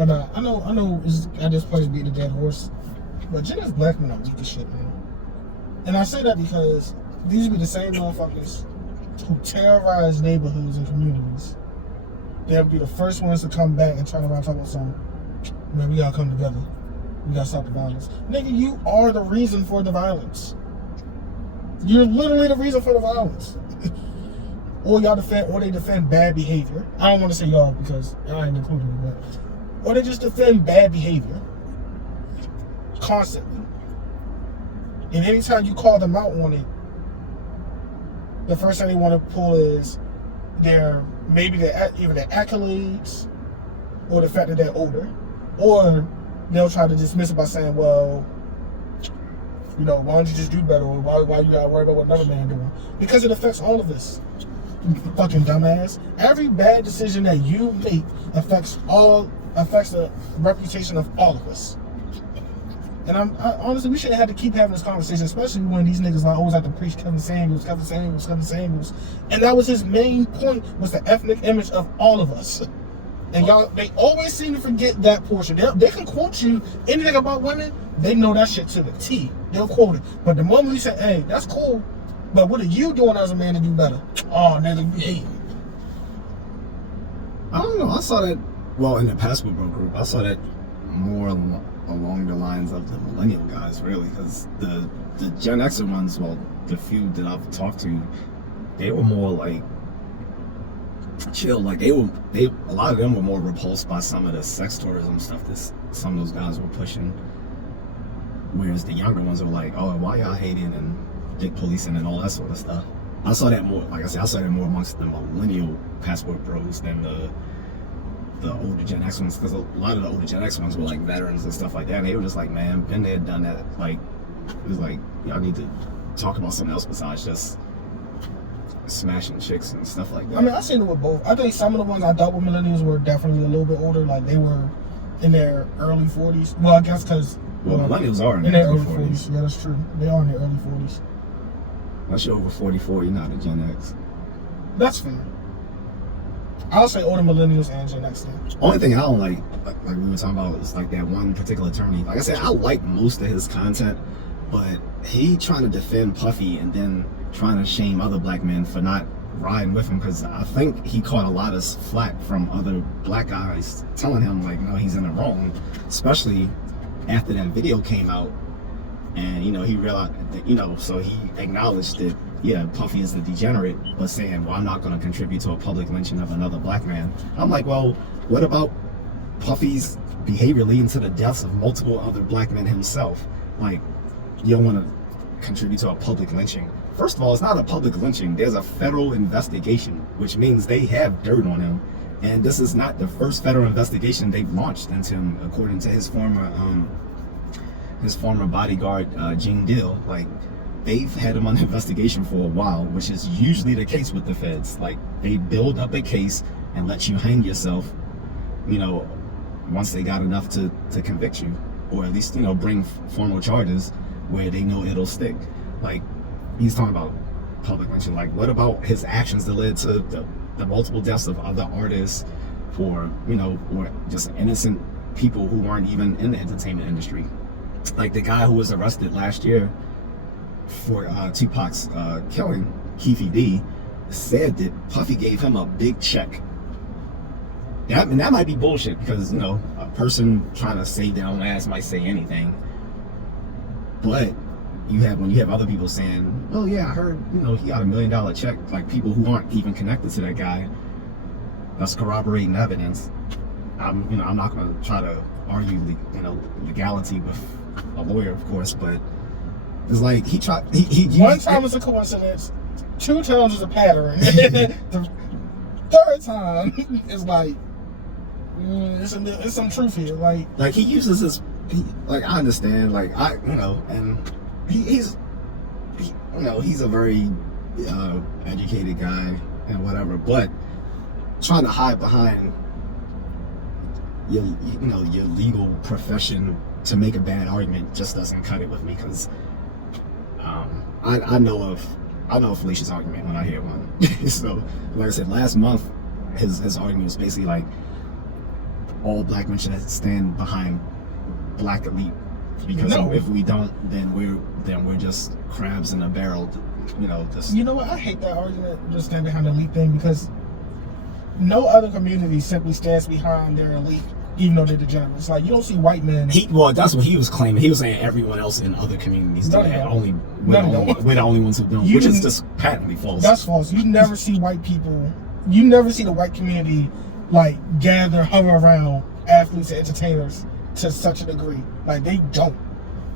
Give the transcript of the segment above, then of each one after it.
But I know it's at this place beating a dead horse. But Gen X black men are weak as shit, man. And I say that because these be the same motherfuckers who terrorize neighborhoods and communities. They'll be the first ones to come back and turn around and talk about something. Man, we gotta come together. We gotta stop the violence. Nigga, you are the reason for the violence. You're literally the reason for the violence. Or they defend bad behavior. I don't want to say y'all because I ain't included in that. Or they just defend bad behavior constantly. And anytime you call them out on it, the first thing they want to pull is either their accolades or the fact that they're older. Or they'll try to dismiss it by saying, well, you know, why don't you just do better? Or why you gotta worry about what another man doing? Because it affects all of us. You fucking dumbass. Every bad decision that you make affects the reputation of all of us. And I honestly, we shouldn't have to keep having this conversation, especially when these niggas always have to preach Kevin Samuels. And that was his main point, was the ethnic image of all of us. And y'all, they always seem to forget that portion. They can quote you anything about women, they know that shit to the T. They'll quote it. But the moment you say, hey, that's cool, but what are you doing as a man to do better? Oh, nigga, you hate me. I don't know. I saw that, well, in the Passport Bro group, I saw that more along the lines of the millennial guys, really, because the Gen Xer ones, well, the few that I've talked to, they were more like chill. Like a lot of them were more repulsed by some of the sex tourism stuff that some of those guys were pushing. Whereas the younger ones were like, oh, why y'all hating and dick policing and all that sort of stuff. I saw that more, like I said, I saw that more amongst the millennial Passport Bros than the older Gen X ones, because a lot of the older Gen X ones were like veterans and stuff like that, and they were just like, man, been there, done that. Like, it was like, y'all need to talk about something else besides just smashing chicks and stuff like that. I mean, I've seen it with both. I think some of the ones I dealt with millennials were definitely a little bit older, like they were in their early 40s. Well, I guess because millennials are in their early 40s. Yeah, that's true. They are in their early 40s. Unless you're over 44, you're not a Gen X. That's fair. I'll say older millennials and Gen X then. Only thing I don't like we were talking about, is like that one particular attorney. Like I said, I like most of his content, but he trying to defend Puffy and then trying to shame other black men for not riding with him, because I think he caught a lot of flack from other black guys telling him like, no, he's in the wrong, especially after that video came out. And, you know, he realized that, you know, so he acknowledged that, yeah, Puffy is the degenerate, but saying, well, I'm not going to contribute to a public lynching of another black man. I'm like, well, what about Puffy's behavior leading to the deaths of multiple other black men himself? Like, you don't want to contribute to a public lynching. First of all, it's not a public lynching. There's a federal investigation, which means they have dirt on him. And this is not the first federal investigation they've launched into him, according to his former bodyguard, Gene Deal. Like, they've had him under investigation for a while, which is usually the case with the feds. Like, they build up a case and let you hang yourself, you know, once they got enough to convict you, or at least, you know, bring formal charges where they know it'll stick. Like, he's talking about public lynching. Like, what about his actions that led to the multiple deaths of other artists, or, you know, or just innocent people who weren't even in the entertainment industry? Like the guy who was arrested last year for Tupac's killing, Keefe D, said that Puffy gave him a big check. I mean, that might be bullshit, because, you know, a person trying to save their own ass might say anything. But when you have other people saying, oh yeah, I heard, you know, he got $1 million check, like people who aren't even connected to that guy, that's corroborating evidence. I'm not going to try to argue, you know, legality with a lawyer, of course, but it's like he one time is a coincidence, 2 times is a pattern. The 3rd time is like, it's some truth here. Like he uses his, like, I understand, like, you know, and he's a very educated guy and whatever, but trying to hide behind your legal profession to make a bad argument just doesn't cut it with me, because I know Felicia's argument when I hear one. So, like I said, last month his argument was basically like, all black men should stand behind black elite, because No. if we don't, then we're just crabs in a barrel. Just You know what? I hate that argument, just stand behind the elite thing, because no other community simply stands behind their elite, even though they're degenerates. Like, you don't see white men. That's what he was claiming. He was saying everyone else in other communities do No, they that. don't. We're the only ones who don't, which is just patently false. That's false. You never see white people. You never see the white community like hover around athletes and entertainers to such a degree. Like, they don't.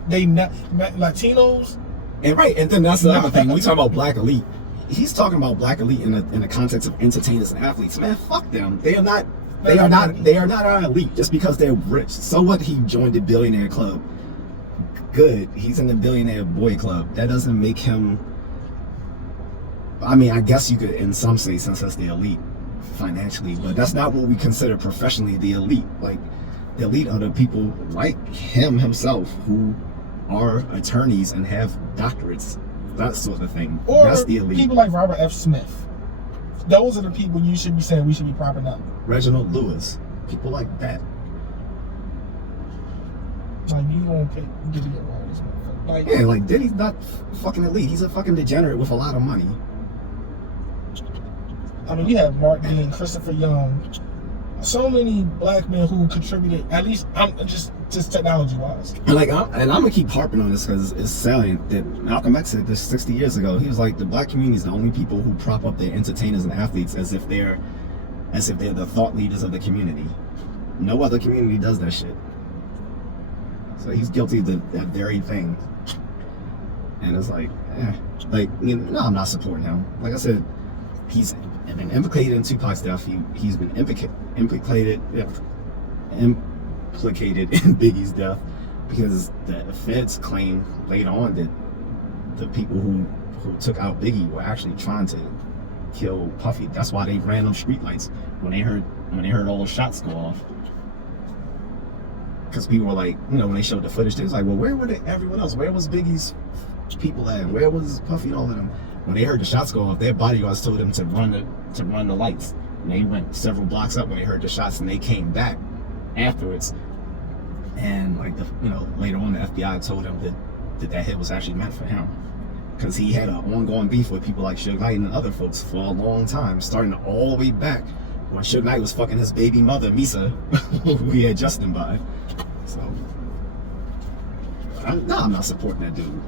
Latinos. And then that's the other thing. When we talk about black elite, he's talking about black elite in the context of entertainers and athletes. Man, fuck them. They are not our elite just because they're rich. So what? He joined the billionaire club. Good. He's in the billionaire boy club. That doesn't make him. I mean, I guess you could in some say since that's the elite financially, but that's not what we consider professionally the elite. Like, the elite are the people like him himself who are attorneys and have doctorates, that sort of thing. Or that's the elite. people like Robert F. Smith. Those are the people you should be saying we should be propping up. Reginald Lewis, people like that. Like, you won't pick Diddy or all this motherfucker. Like, Yeah, like Diddy's not fucking elite. He's a fucking degenerate with a lot of money. I mean, you have Mark Dean, Christopher Young, so many black men who contributed. At least, I'm just technology wise. And I'm gonna keep harping on this because it's salient that Malcolm X said this 60 years ago. He was like, the black community is the only people who prop up their entertainers and athletes as if they're the thought leaders of the community. No other community does that shit. So he's guilty of that very thing. And it's like, no, I'm not supporting him. Like I said, he's been implicated in Tupac's death. He's been implicated in Biggie's death, because the feds claim later on that the people who took out Biggie were actually trying to kill Puffy. That's why they ran them streetlights when they heard all those shots go off. Because people were like, when they showed the footage, they was like, well, where were everyone else? Where was Biggie's people at? Where was Puffy and all of them? When they heard the shots go off, their bodyguards told them to run the lights. And they went several blocks up when they heard the shots, and they came back afterwards. And later on, the FBI told him that hit was actually meant for him, because he had an ongoing beef with people like Suge Knight and other folks for a long time, starting all the way back when Suge Knight was fucking his baby mother, Misa, who he had Justin by. So, I'm not supporting that dude.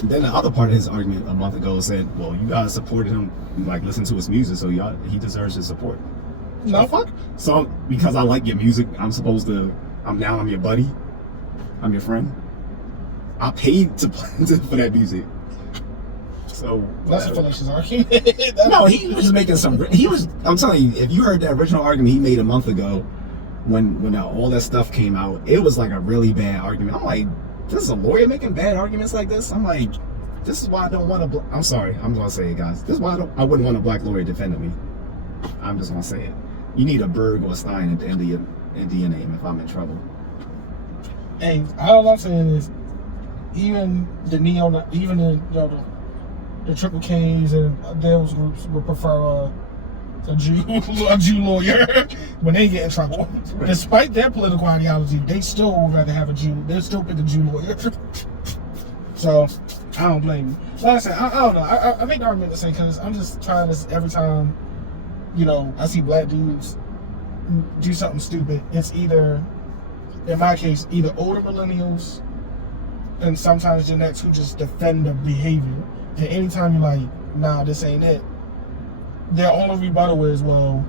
And then the other part of his argument a month ago said, well, you guys supported him, listen to his music, so he deserves his support. No, fuck. So, because I like your music, I'm your buddy, I'm your friend. I paid for that music. So That's a fallacious argument. No, he was making I'm telling you, if you heard that original argument he made a month ago, when all that stuff came out, it was like a really bad argument. I'm like, this is a lawyer making bad arguments like this? I'm like, this is why I don't want to. I'm sorry, I'm gonna say it, guys. This is why I wouldn't want a black lawyer defending me. I'm just gonna say it. You need a Berg or a Stein at the end of your name if I'm in trouble. Hey, all I'm saying is, even the Triple K's and those groups would prefer a Jew lawyer when they get in trouble. Right. Despite their political ideology, they still would rather have a Jew. They'll still pick a Jew lawyer. So, I don't blame you. Like I said, I don't know. I make the argument to say, because I'm just trying to, every time, I see black dudes do something stupid, it's either, in my case, either older millennials and sometimes Gen X who just defend the behavior. And anytime you're like, nah, this ain't it, their only rebuttal is, well,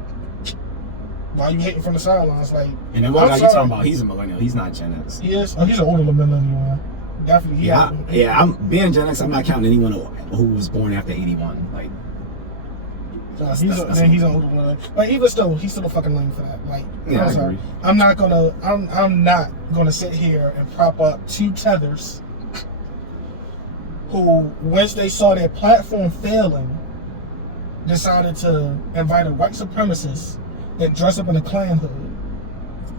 why you hating from the sidelines? Like, and then what guy you talking about? He's a millennial. He's not Gen X. He is? Oh, he's an older millennial. Definitely. I'm being Gen X. I'm not counting anyone who was born after 81. Like, he's an older one. But even still, he's still a fucking lame for that. Like, yeah, I'm sorry. I'm not gonna sit here and prop up two tethers who, once they saw their platform failing, decided to invite a white supremacist and dress up in a Klan hood.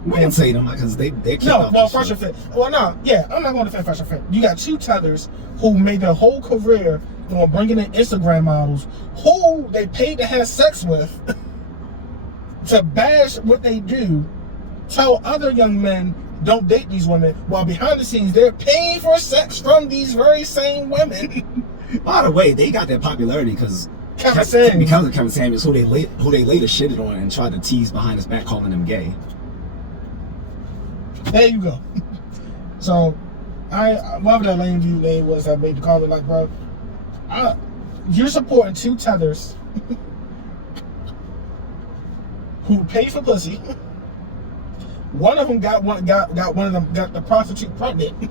We can say them because they no, well, Fresh and Fit. Well, no, yeah, I'm not going to defend Fresh and Fit. You got two tethers who made their whole career on bringing in Instagram models who they paid to have sex with to bash what they do, tell other young men don't date these women, while behind the scenes they're paying for sex from these very same women. By the way, they got that popularity because of Kevin Samuels, who they later shitted on and tried to tease behind his back, calling him gay. There you go. So, whatever that lame dude name was that made the comment, like, bro, you're supporting two tethers who pay for pussy. One of them got the prostitute pregnant,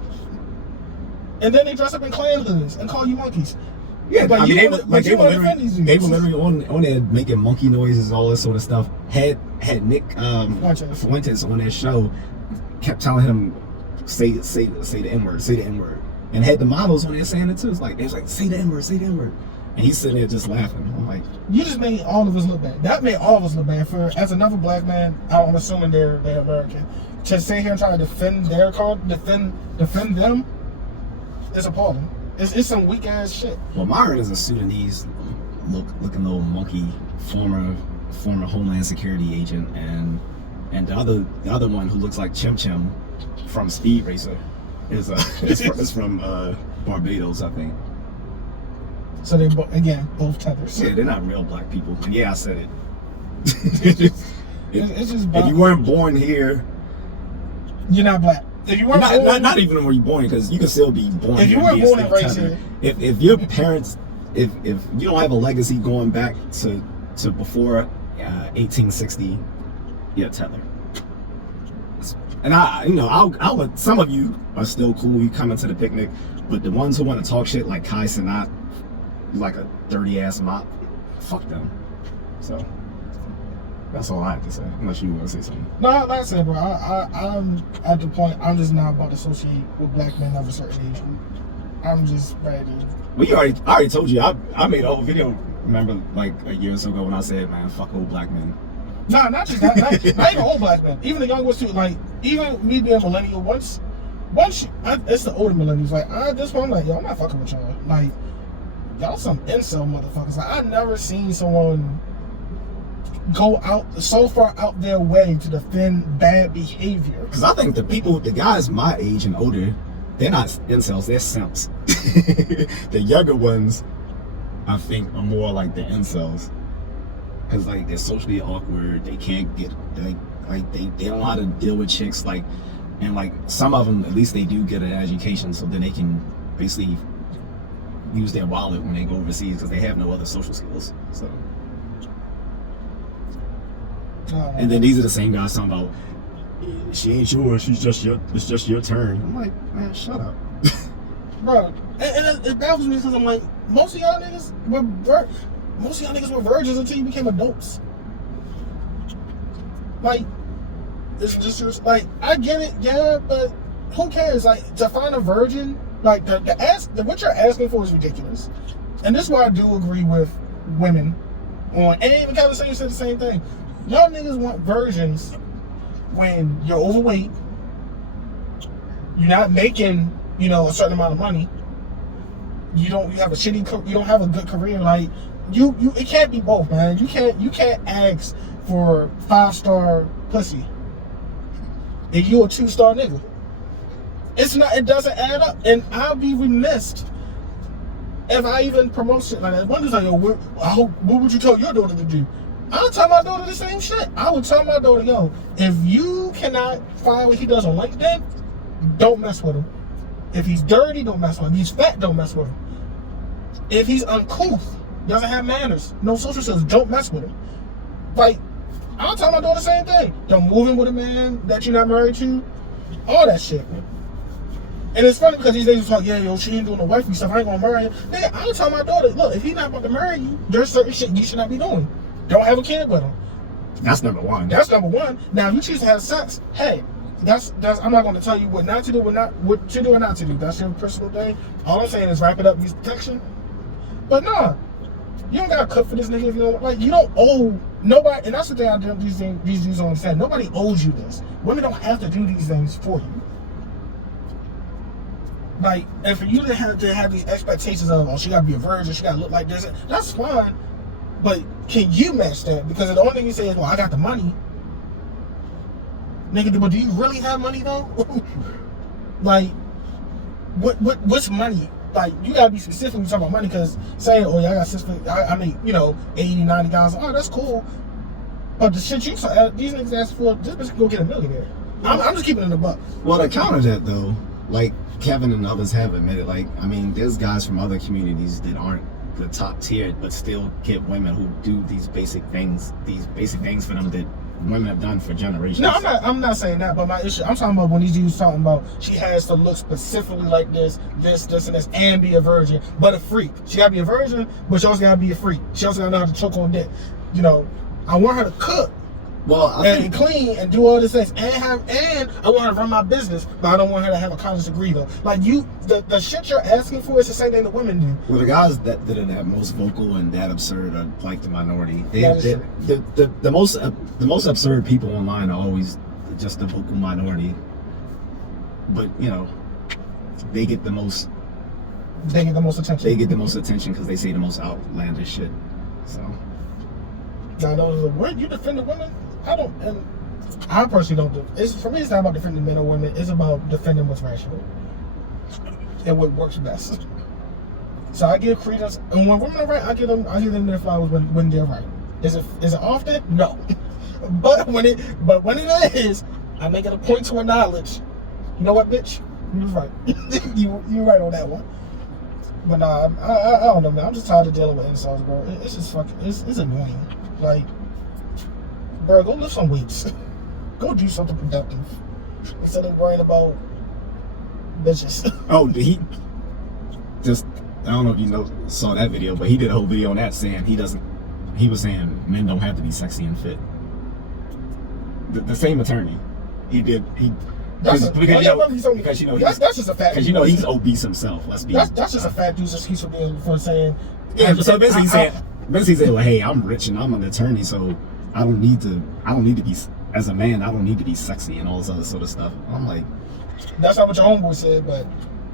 and then they dress up in clan hoods and call you monkeys. Yeah, but they were literally on there making monkey noises, all this sort of stuff. Had Nick Fuentes on their show, kept telling him say the N-word, and had the models on there saying it too. It's like, they was like, say the N-word, and he's sitting there just laughing. I'm like, you just made all of us look bad. That made all of us look bad. For as another black man, I'm assuming they're American, to sit here and try to defend their cause, defend them, is appalling. It's some weak ass shit. Well, Myron is a Sudanese looking little monkey, former Homeland Security agent, and the other one who looks like Chim Chim from Speed Racer is from Barbados, I think. So they both tethers. Yeah, they're not real black people. And yeah, I said it. It's just if you weren't born here, you're not black. If you weren't not even where you're born, because you can still be born. If you weren't born and raised here, if your parents, if you don't have a legacy going back to before 1860, you're a tether. And I would. Some of you are still cool. You come into the picnic, but the ones who want to talk shit like Kai Cenat, like a dirty ass mop, fuck them. So that's all I have to say. Unless you want to say something. No, like I said, bro. I'm at the point. I'm just not about to associate with black men of a certain age. I'm just ready. Well, I already told you. I made a whole video. Remember, like a year or so ago, when I said, "Man, fuck old black men." Nah, not just that. Not even old black men. Even the young ones too. Like, even me being a millennial, once it's the older millennials. Like, this one, I'm like, yo, I'm not fucking with y'all. Like, y'all some incel motherfuckers. Like, I've never seen someone go out so far out their way to defend bad behavior. Because I think the guys my age and older, they're not incels, they're simps. The younger ones, I think, are more like the incels. Because, like, they're socially awkward, they can't get, they don't know how to deal with chicks, like, and, like, some of them, at least they do get an education, so then they can basically use their wallet when they go overseas, because they have no other social skills, so. And then these are the same guys talking about, she ain't yours, it's just your turn. I'm like, man, shut up. Bro, and it baffles me because I'm like, most of y'all niggas were virgins until you became adults. Like, it's just like, I get it, yeah, but who cares? Like, to find a virgin, like, what you're asking for is ridiculous. And this is why I do agree with women on, and even Kevin said the same thing. Y'all niggas want virgins when you're overweight, you're not making, a certain amount of money, you have a good career. Like, it can't be both, man. You can't ask for 5-star pussy if you a 2-star nigga. It doesn't add up. And I'll be remiss if I even promote shit like that. One is like, yo, what would you tell your daughter to do? I'll tell my daughter the same shit. I would tell my daughter, yo, if you cannot find what he does on LinkedIn, don't mess with him. If he's dirty, don't mess with him. If he's fat, don't mess with him. If he's uncouth, doesn't have manners, no social skills, don't mess with him. Like, I'll tell my daughter the same thing. Don't move in with a man that you're not married to. All that shit. And it's funny because these days it's like, yeah, yo, she ain't doing no wifey stuff, I ain't gonna marry her. Nigga, I'll tell my daughter, look, if he's not about to marry you, there's certain shit you should not be doing. Don't have a kid with him. That's number one. Now, if you choose to have sex, hey, that's I'm not going to tell you what not to do, what to do or not to do. That's your personal thing. All I'm saying is wrap it up, use protection. But nah, you don't gotta cook for this nigga if you don't. Like, you don't owe nobody. And that's the thing I do. These dudes don't understand. Nobody owes you this. Women don't have to do these things for you. Like, and for you to have these expectations of, oh, she gotta be a virgin, she gotta look like this, that's fine. But can you match that? Because the only thing you say is, well, I got the money. Nigga, but do you really have money though? Like, what's money? Like, you gotta be specific when you talk about money, because saying, oh yeah, I got I mean, you know, 80, 90,000, oh, that's cool. But the shit these niggas ask for, this bitch can go get $1 million. I'm just keeping it in the buck. Well, to counter that though, like Kevin and others have admitted, like, I mean, there's guys from other communities that aren't the top tier, but still get women who do these basic things for them that women have done for generations. No, I'm not saying that, but my issue, I'm talking about when these dudes talking about she has to look specifically like this, and this, and be a virgin, but a freak. She gotta be a virgin, but she also gotta be a freak. She also gotta know how to choke on dick. You know, I want her to cook. Well, and clean and do all these things, and I want her to run my business, but I don't want her to have a college degree though. Like the shit you're asking for is the same thing that women do. Well, the guys that are that most vocal and that absurd are like the minority. The most absurd people online are always just the vocal minority. But you know, they get the most. They get the most attention. They get the most attention because they say the most outlandish shit. So. I know what you defend the women. I don't, and I personally don't. For me, it's not about defending men or women. It's about defending what's rational and what works best. So I give credence, and when women are right, I give them their flowers when they're right. Is it often? No, but when it is, I make it a point to acknowledge. You know what, bitch? You was right. you right on that one. But nah, I don't know, man. I'm just tired of dealing with insults, bro. It's just fucking, it's annoying. Like, bro, go lift some weights. Go do something productive instead of worrying about bitches. Oh, he just, I don't know if you saw that video, but he did a whole video on that saying he was saying men don't have to be sexy and fit. The same attorney. That's just a fact. Because he's obese himself. That's just a fact. He's just for saying. Yeah, so basically saying, well, hey, I'm rich and I'm an attorney, so I don't need to be, as a man, I don't need to be sexy and all this other sort of stuff. I'm like, that's not what your homeboy said, but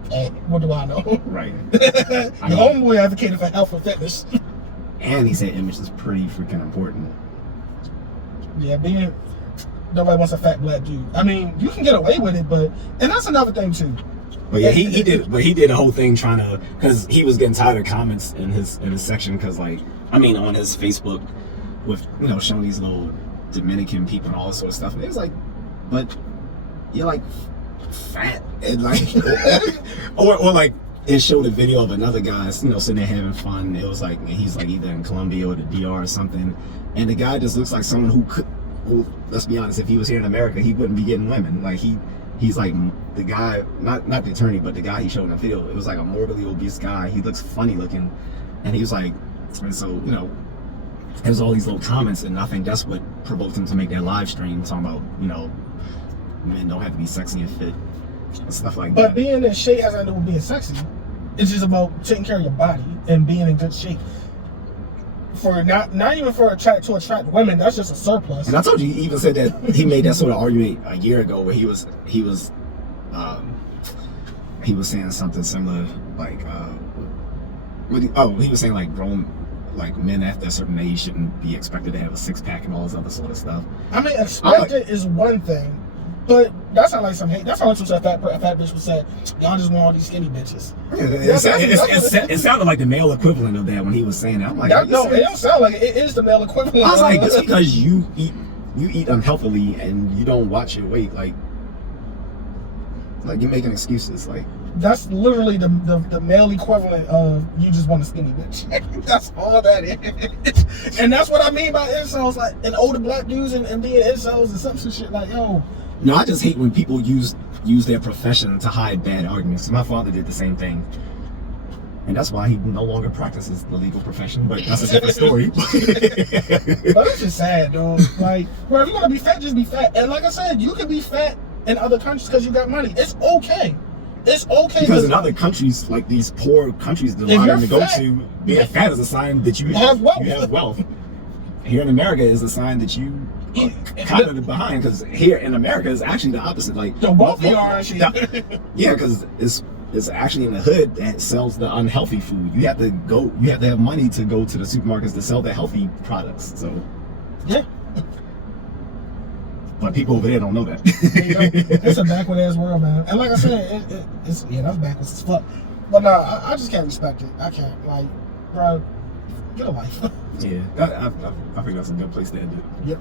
hey, what do I know? Right. Your homeboy advocated for health and fitness. And he said image is pretty freaking important. Yeah, nobody wants a fat black dude. I mean, you can get away with it, and that's another thing too. But yeah, he did a whole thing trying to, because he was getting tired of comments in his section, because on his Facebook with showing these little Dominican people and all this sort of stuff. And it was like, but you're like fat and like, or like it showed a video of another guy sitting there having fun. It was like, and he's like either in Colombia or the DR or something, and the guy just looks like someone who, let's be honest, if he was here in America, he wouldn't be getting women. Like he's like the guy, not the attorney, but the guy he showed in the video. It was like a morbidly obese guy. He looks funny looking, and he was like, and so there's all these little comments, and I think that's what provoked him to make that live stream talking about men don't have to be sexy and fit and stuff like that. But being in shape has nothing to do with being sexy. It's just about taking care of your body and being in good shape. For not even to attract women, that's just a surplus. And I told you, he even said that he made that sort of argument a year ago, where he was saying something similar, like he was saying like grown, like men after a certain age shouldn't be expected to have a six-pack and all this other sort of stuff. I mean, expected is one thing, but that's not like some hate. That's not like some fat bitch would say, y'all just want all these skinny bitches. Yeah, it sounded like the male equivalent of that when he was saying that. I'm like, no, it don't sound like it. It is the male equivalent. I was like, just because you eat unhealthily and you don't watch your weight, like you're making excuses. Like, that's literally the male equivalent of you just want a skinny bitch. That's all that is. And that's what I mean by incels, like, and older black dudes and being incels and some shit like, yo. No, I just hate when people use their profession to hide bad arguments. My father did the same thing. And that's why he no longer practices the legal profession, but that's a different story. But it's just sad, dude. Like, bro, if you're gonna be fat, just be fat. And like I said, you can be fat in other countries because you got money. It's okay. It's okay. Because in other countries, like these poor countries that allow them to go to, being fat is a sign that you have wealth. Here in America is a sign that you kind of behind, because here in America is actually the opposite. Like the wealthy are yeah, because it's is actually in the hood that sells the unhealthy food. You have to have money to go to the supermarkets to sell the healthy products. So yeah. But people over there don't know that. It's a backward ass world, man. And like I said, it's that's backwards as fuck. But nah, I just can't respect it. I can't. Like, bro, get a life. Yeah, I think that's a good place to end it. Yep.